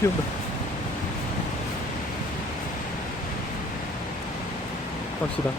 비 온다. 갑시다.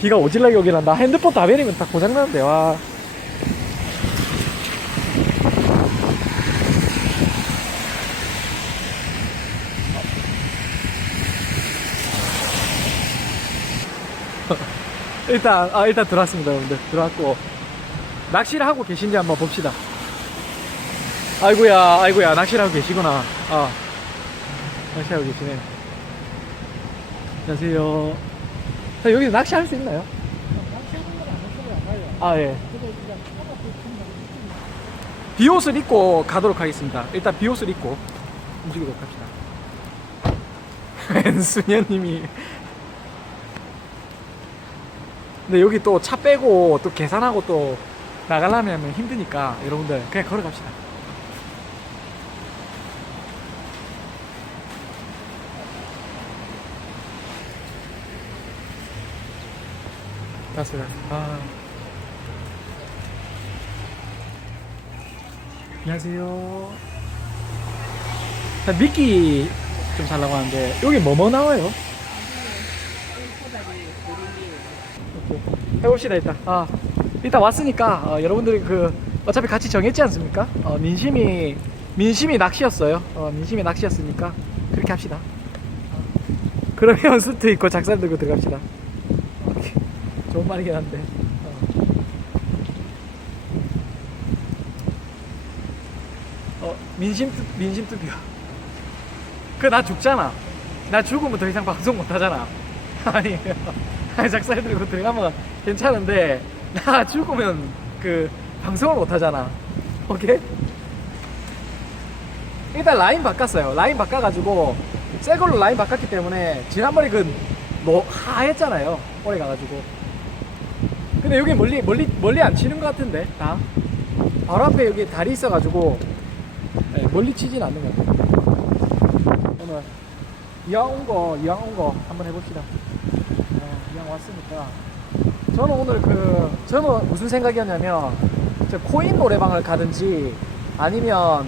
비가 오질라게 오긴 한다 핸드폰 다 내리면 다 고장나는데 와. 일단, 아, 일단 들어왔습니다, 여러분들. 들어왔고. 낚시를 하고 계신지 한번 봅시다. 아이고야, 아이고야, 낚시를 하고 계시구나. 아, 낚시하고 계시네. 안녕하세요. 자, 여기 낚시할 수 있나요? 아, 예. 비옷을 입고 가도록 하겠습니다. 일단 비옷을 입고 움직이도록 합시다. 엔수녀님이. 근데 여기 또 차 빼고 또 계산하고 또 나가려면 힘드니까 여러분들 그냥 걸어갑시다. 갔어요. 아. 안녕하세요. 자, 미끼 좀 살라고 하는데 여기 뭐뭐 나와요? 오케이. 해봅시다 일단. 아 일단 왔으니까 어, 여러분들이 그 어차피 같이 정했지 않습니까? 어, 민심이 민심이 낚시였어요. 어, 민심이 낚시였으니까 그렇게 합시다. 그러면 수트 입고 작살 들고 들어갑시다. 좋은 말이긴 한데. 어, 어 민심 투 민심 투표. 그 나 죽잖아. 나 죽으면 더 이상 방송 못 하잖아. 아니 작살 들고 들어가면 괜찮은데 나 죽으면 그 방송을 못 하잖아. 오케이? 일단 라인 바꿨어요. 라인 바꿔가지고 새 걸로 라인 바꿨기 때문에 지난번에 그뭐 하했잖아요. 오래 가가지고. 근데 여기 멀리 멀리 멀리 안 치는 것 같은데 다. 바로 앞에 여기 다리 있어가지고 네, 멀리 치진 않는 것 같아요. 오늘 이왕 온 거, 이왕 온 거 한번 해봅시다. 어, 이왕 왔으니까. 저는 오늘 그, 저는 무슨 생각이었냐면, 저 코인 노래방을 가든지, 아니면,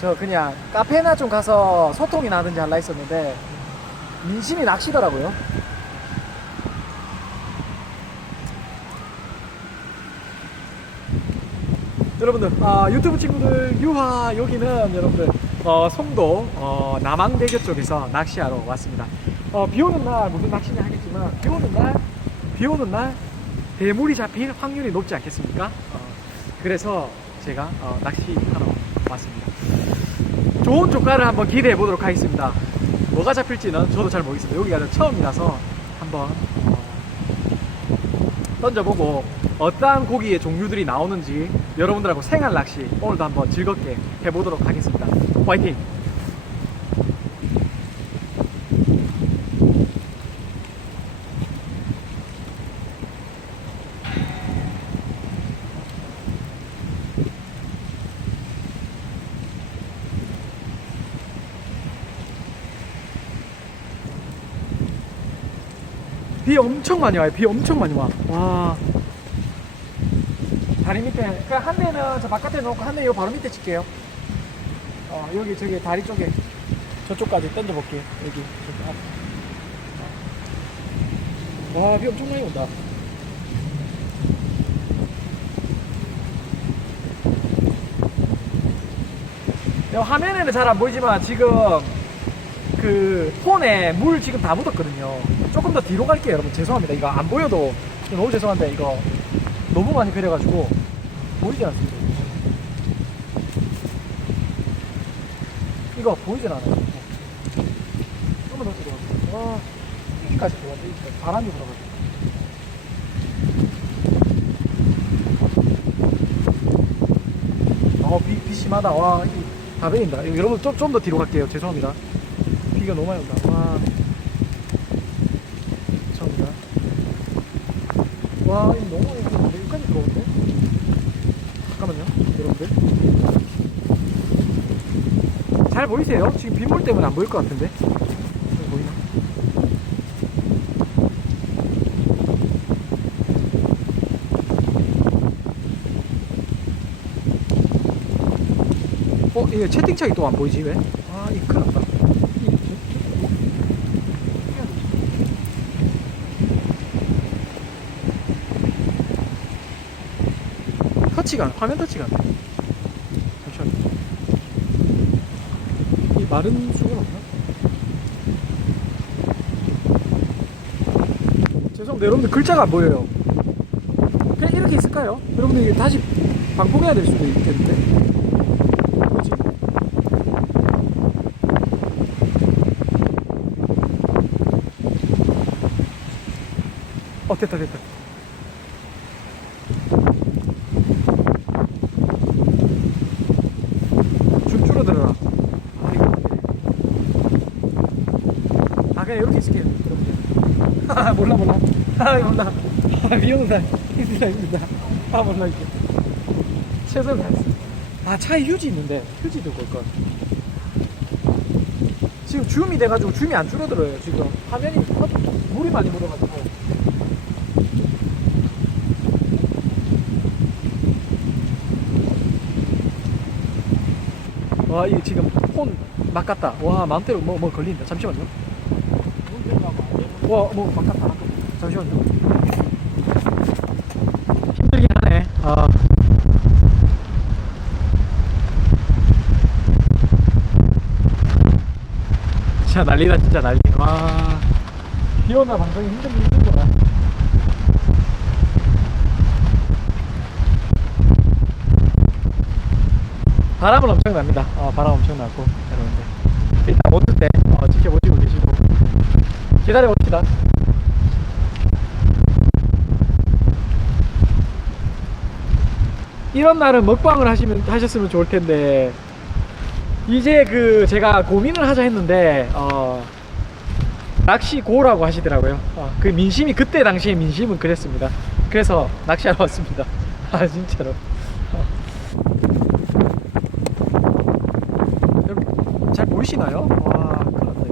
저 그냥 카페나 좀 가서 소통이나 하든지 할라 했었는데, 민심이 낚시더라고요. 여러분들 아, 유튜브 친구들 유하 여기는 여러분들 어, 송도 어, 남항대교 쪽에서 낚시하러 왔습니다. 어, 비 오는 날 무슨 낚시냐 하겠지만 비 오는 날 비 오는 날 대물이 잡힐 확률이 높지 않겠습니까? 어, 그래서 제가 어, 낚시하러 왔습니다. 좋은 조과를 한번 기대해 보도록 하겠습니다. 뭐가 잡힐지는 저도 잘 모르겠습니다. 여기가 처음이라서 한번 어, 던져보고 어떠한 고기의 종류들이 나오는지 여러분들하고 생활 낚시 오늘도 한번 즐겁게 해보도록 하겠습니다. 화이팅! 비 엄청 많이 와요. 비 엄청 많이 와. 와. 다리 밑에, 그러니까 한 대는 저 바깥에 놓고 한 대는 요 바로 밑에 칠게요. 어, 여기, 저기 다리 쪽에 저쪽까지 던져 볼게요. 여기. 저기 앞. 와, 비 엄청 많이 온다. 여 화면에는 잘 안 보이지만 지금 그 폰에 물 지금 다 묻었거든요. 조금 더 뒤로 갈게요, 여러분. 죄송합니다. 이거 안 보여도 너무 죄송한데 이거 너무 많이 그려가지고 보이지 않습니다. 이거 보이진 않아요. 조금만 더 갈게요. 와, 여기까지 들어갔네. 여기까지. 바람이 불어가지고. 어, 비, 비 심하다. 와, 베린다. 이거 여러분 좀, 좀 더 뒤로 갈게요. 죄송합니다. 비가 너무 많이 온다. 와. 와, 이거 너무 이렇게 여기까지 들어오는데? 잠깐만요, 여러분들. 잘 보이세요? 지금 빗물 때문에 안 보일 것 같은데? 보이나? 어, 이게 채팅창이 또 안 보이지, 왜? 터치가 안- 화면 터치가 안 돼. 잠시만요. 이 마른 수건 없나? 죄송합니다 여러분들 글자가 안 보여요 그냥 이렇게 있을까요? 여러분들 이게 다시 방송해야 될 수도 있겠는데 뭐지? 어 됐다 됐다 줄 줄어들어라 아 이거 안 돼. 아 그냥 이렇게 있을게요 여러분들 아 몰라 몰라 아 몰라 아 미용사 힘들다 힘들다. 아 몰라 이게. 최선을 다했어 아 차에 휴지 있는데 휴지도 볼걸 지금 줌이 돼가지고 줌이 안 줄어들어요 지금. 화면이 어, 물이 많이 묻어가지고. 와 이거 지금 폰 막갔다. 와 마음대로 뭐뭐 걸린다. 잠시만요. 와뭐 막갔다 잠시만요. 힘들긴 하네. 아. 진짜 난리다 진짜 난리. 와. 비 오나 방송이 힘들긴 힘들구나 바람은 엄청납니다. 어, 바람 엄청나고 여러분들. 일단 모두 때 어, 지켜보시고 계시고. 기다려봅시다 이런 날은 먹방을 하시면 하셨으면 좋을 텐데 이제 그 제가 고민을 하자 했는데 어 낚시 고라고 하시더라고요. 어, 그 민심이 그때 당시에 민심은 그랬습니다. 그래서 낚시하러 왔습니다. 아 진짜로. 어. 잘 보이시나요? 와 큰일 났네.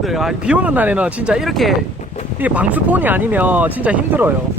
여러분들 아, 비 오는 날에는 진짜 이렇게 이게 방수폰이 아니면 진짜 힘들어요.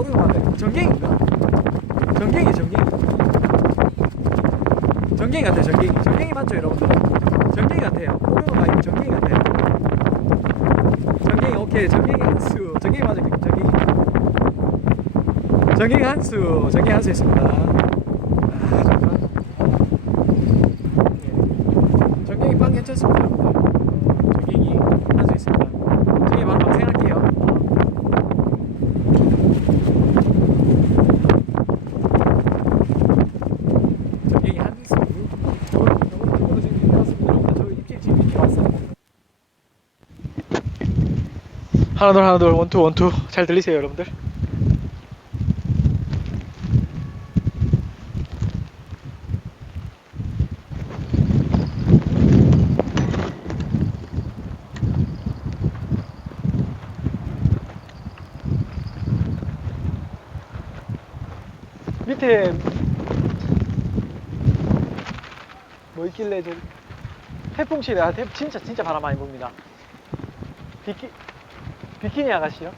꼬드가 맞네 전갱인가? 전갱이 전갱이. 전갱이 같아요 전갱이. 전갱이 맞죠 여러분들? 전갱이 같아요. 오류가 아니고 전갱이 같아요. 전갱이 오케이. 전갱이 한수. 전갱이 맞아 전갱이. 전갱이 한수. 전갱이 한수 있습니다 아 잠깐 예. 전갱이 빵 괜찮습니다 여러분들 전갱이 한수 있습니다 전갱이 바로 방생할게요 전갱이 한수 너무 너무 지금 힘들었습니다 여러분들 저 입질 지금 이렇게 왔어요 하나 둘 하나 둘 원투 원투. 잘 들리세요 여러분들? 밑에 뭐 있길래 저 태풍치래 아, 태, 진짜 진짜 바람 많이 붑니다. 비키 비키니 아가씨요?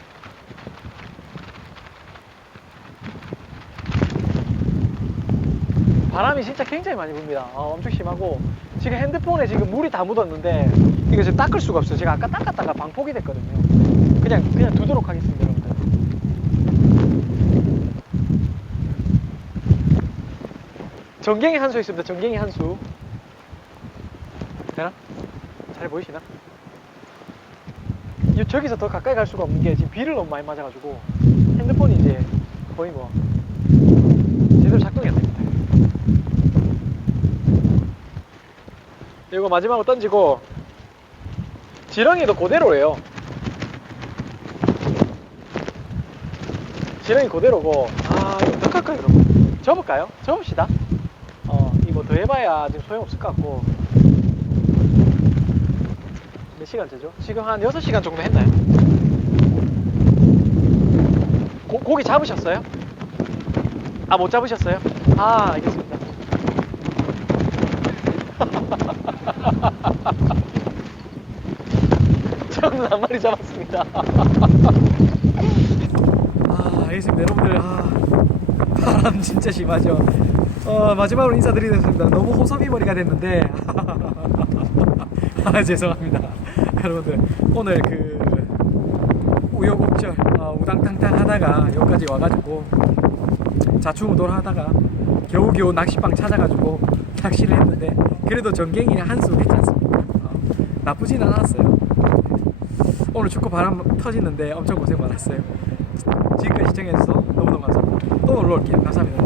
바람이 진짜 굉장히 많이 붑니다. 어, 엄청 심하고 지금 핸드폰에 지금 물이 다 묻었는데 이거 지금 닦을 수가 없어요. 제가 아까 닦았다가 방폭이 됐거든요. 그냥 그냥 두도록 하겠습니다, 여러분들. 전갱이 한수 있습니다. 전갱이 한 수. 되나? 잘 보이시나? 이 저기서 더 가까이 갈 수가 없는 게 지금 비를 너무 많이 맞아가지고 핸드폰이 이제 거의 뭐 제대로 작동이 안 됩니다. 이거 마지막으로 던지고 지렁이도 그대로예요. 지렁이 그대로고 아 이거 어떡할까요 여러분? 접을까요? 접읍시다. 어 이거 더 해봐야 지금 소용없을 것 같고 몇 시간째죠? 지금 한 6시간 정도 했나요? 고, 고기 잡으셨어요? 아, 못 잡으셨어요? 아, 알겠습니다. 저는 한 마리 잡았습니다. 아, 알겠습니다. 여러분들, 아, 바람 진짜 심하죠. 어, 마지막으로 인사드리겠습니다. 너무 호섭이 머리가 됐는데. 아, 죄송합니다. 여러분들, 오늘 그 우여곡절, 어, 우당탕탕 하다가 여기까지 와가지고 자충우돌 하다가 겨우겨우 낚시방 찾아가지고 낚시를 했는데 그래도 전갱이 한수 않습니까? 어, 나쁘진 않았어요. 오늘 축구 바람 터지는데 엄청 고생 많았어요. 지금까지 시청해주셔서 너무너무 감사합니다. 또 놀러 올게요. 감사합니다.